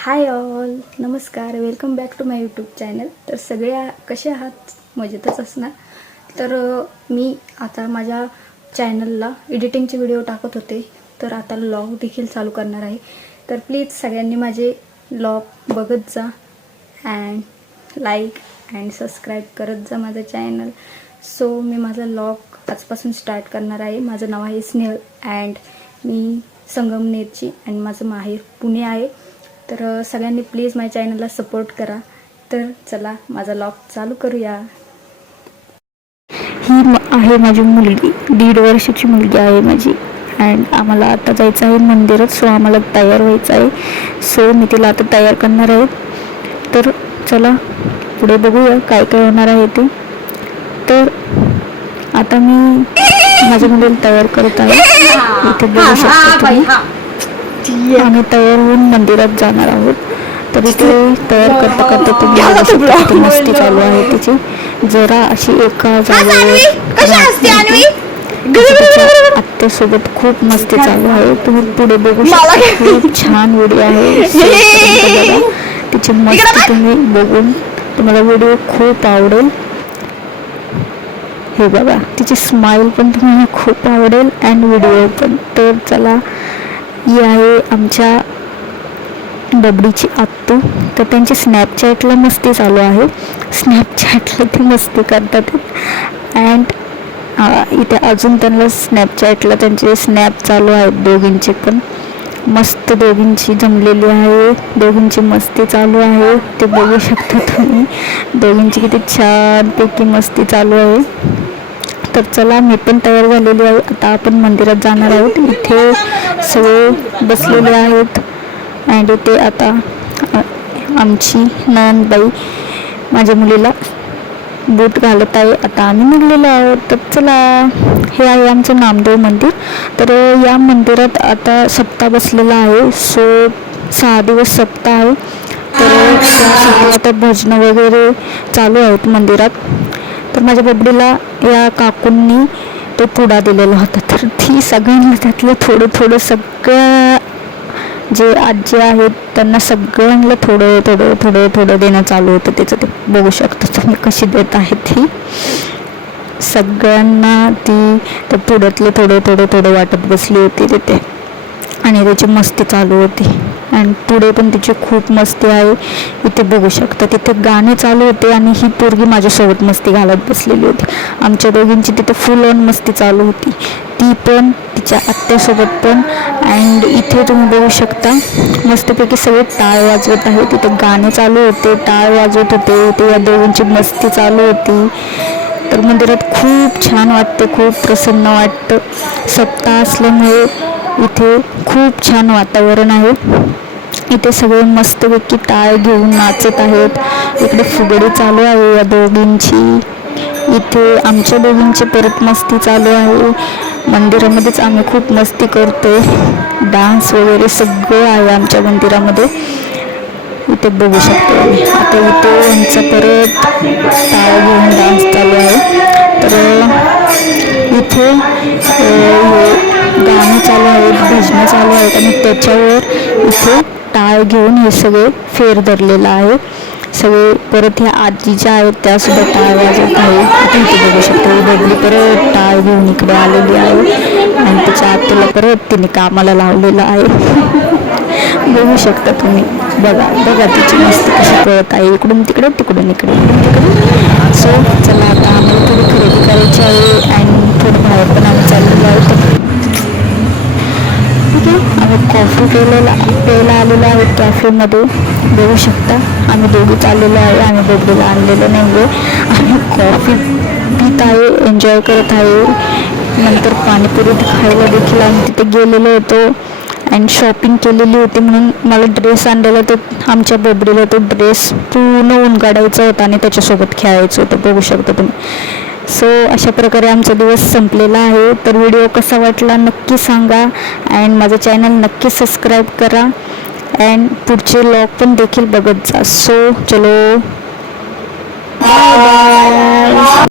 हाय all, नमस्कार, welcome back to my YouTube channel. तर सगळे कसे आहात? मजेतच असणार. तर मी आता माझ्या चॅनलला एडिटिंगचे व्हिडिओ टाकत होते, तर आता व्लॉग देखील चालू करणार आहे. तर प्लीज सगळ्यांनी माझे व्लॉग बघत जा अँड लाईक अँड सबस्क्राईब करत जा माझं चॅनल. सो मी माझा व्लॉग आजपासून स्टार्ट करणार आहे. माझं नाव आहे स्नेहल अँड मी संगमनेरची आणि माझं माहेर पुणे आहे. तर सगळ्यांनी प्लीज माझ्या चॅनलला सपोर्ट करा. तर चला माझा व्लॉग चालू करूया. ही आहे माझी मुलगी, 1.5 वर्षाची मुलगी आहे माझी. अँड आम्हाला आता जायचं आहे मंदिरात. सो आम्हाला तयार व्हायचं आहे. सो मी तिला आता तयार करणार आहे. तर चला पुढे बघूया काय काय होणार आहे ते. तर आता मी माझ्या मुलीला तयार करत आहे. इथे बघू शकता तुम्ही. आम्ही तयार होऊन मंदिरात जाणार आहोत. तर इथे तयार करता करता तुम्ही बघू शकता मस्ती चालू आहे तिची. जरा अशी एका जागेवर आत्यासोबत खूप मस्ती चालू आहे. तुम्ही पुढे बघू शकता. खूप छान व्हिडिओ आहे. तिची मस्ती तुम्ही बघून तुम्हाला व्हिडिओ खूप आवडेल. हे बघा, तिची स्माईल पण तुम्हाला खूप आवडेल अँड व्हिडिओ पण. तर चला, ही आहे आमच्या बबडीची आत्तू. तर त्यांची स्नॅपचॅटला मस्ती चालू आहे. स्नॅपचॅटला ती मस्ती करतात अँड इथे अजून त्यांना स्नॅपचॅटला त्यांचे स्नॅप चालू आहेत. दोघींचे पण मस्त, दोघींची जमलेली आहे. दोघींची मस्ती चालू आहे. ते बघू शकता तुम्ही. दोघींची किती छानपैकी मस्ती चालू आहे. तर चला, मी पण तयार झालेली आहे. आता आपण मंदिरात जाणार आहोत. इथे सगळे बसलेले आहेत अँड इथे आता आमची नंदबाई माझ्या मुलीला बूट घालत आहे. आता आम्ही निघलेलो आहोत. तर चला, हे आहे आमचं नामदेव मंदिर. तर या मंदिरात आता सप्ताह बसलेला आहे. सो 6 दिवस सप्ताह आहे. तर आता भजनं वगैरे चालू आहेत मंदिरात. तर माझ्या बबडीला या काकूंनी तो पुडा दिलेला होता. तर ती सगळ्यांना त्यातलं थोडं थोडं, सगळं जे आजी आहेत त्यांना सगळ्यांना थोडं थोडं थोडं थोडं देणं चालू होतं. त्याचं ते बघू शकता तुम्ही कशी देत आहे ती सगळ्यांना. ती तर पुड्यातलं थोडं थोडं थोडं वाटत बसली होती तिथे आणि त्याची मस्ती चालू होती. अँड पुढे पण तिची खूप मस्ती आहे. इथे बघू शकता तिथे गाणे चालू होते आणि ही पोरगी माझ्यासोबत मस्ती घालत बसलेली होती. आमच्या दोघींची तिथे फुल ऑन मस्ती चालू होती. ती पण तिच्या आत्यासोबत पण. अँड इथे तुम्ही बघू शकता मस्तपैकी सगळे टाळ वाजवत आहे. तिथे गाणे चालू होते, टाळ वाजवत होते. ते या दोघींची मस्ती चालू होती. तर मंदिरात खूप छान वाटते, खूप प्रसन्न वाटतं. सप्ताह असल्यामुळे इथे खूप छान वातावरण आहे. इथे सगळे मस्तपैकी टाळ घेऊन नाचत आहेत. इकडे फुगडी चालू आहे या दोघींची. इथे आमच्या दोघींची परत मस्ती चालू आहे. मंदिरामध्येच आम्ही खूप मस्ती करतोय. डान्स वगैरे सगळं आहे आमच्या मंदिरामध्ये. इथे बघू शकतो आम्ही. आता इथे यांचा परत टाळ घेऊन डान्स चालू आहे. तर इथे गाणी चालू आहेत, भजनं चालू आहेत आणि त्याच्यावर इथे टाळ घेऊन हे सगळे फेर धरलेलं आहे. सगळे परत ह्या आजी ज्या आहेत त्यासुद्धा टाळ वाजवत आहे. आता इथे बघू शकतो बबली परत टाळ घेऊन इकडे आलेली आहे आणि तिच्या आत्याला परत तिने कामाला लावलेलं आहे. बघू शकता तुम्ही. बघा बघा तिची मस्ती कशी कळत आहे. इकडून तिकडे, तिकडून इकडे, इकडून तिकडे. सो चला, आता आम्हाला थोडी खरेदी करायची आहे आणि थोडं बाहेर पण आम्ही चाललेलो आहोत. ठीक आहे, आम्ही कॉफी प्यायला आलेलो आहोत कॅफेमध्ये. बघू शकता आम्ही दोघी चाललेलो आहे. आम्ही बबडीला आणलेलं नाही आहे. आम्ही कॉफी पित आहे, एन्जॉय करत आहे. नंतर पाणीपुरी खायला देखील आम्ही तिथे गेलेलो होतो अँड शॉपिंग केलेली होती. म्हणून मला ड्रेस आणलेला. तो आमच्या बबडीला तो ड्रेस पूर्ण ऊन काढायचा होता आणि त्याच्यासोबत खेळायचं होतं. बघू शकता तुम्ही. सो अशा प्रकारे आमचा दिवस संपलेला आहे. तर व्हिडिओ कसा वाटला नक्की सांगा अँड माझं चॅनल नक्की सबस्क्राईब करा अँड पुढचे व्लॉग पण देखील बघत जा. सो चलो, बाय बाय.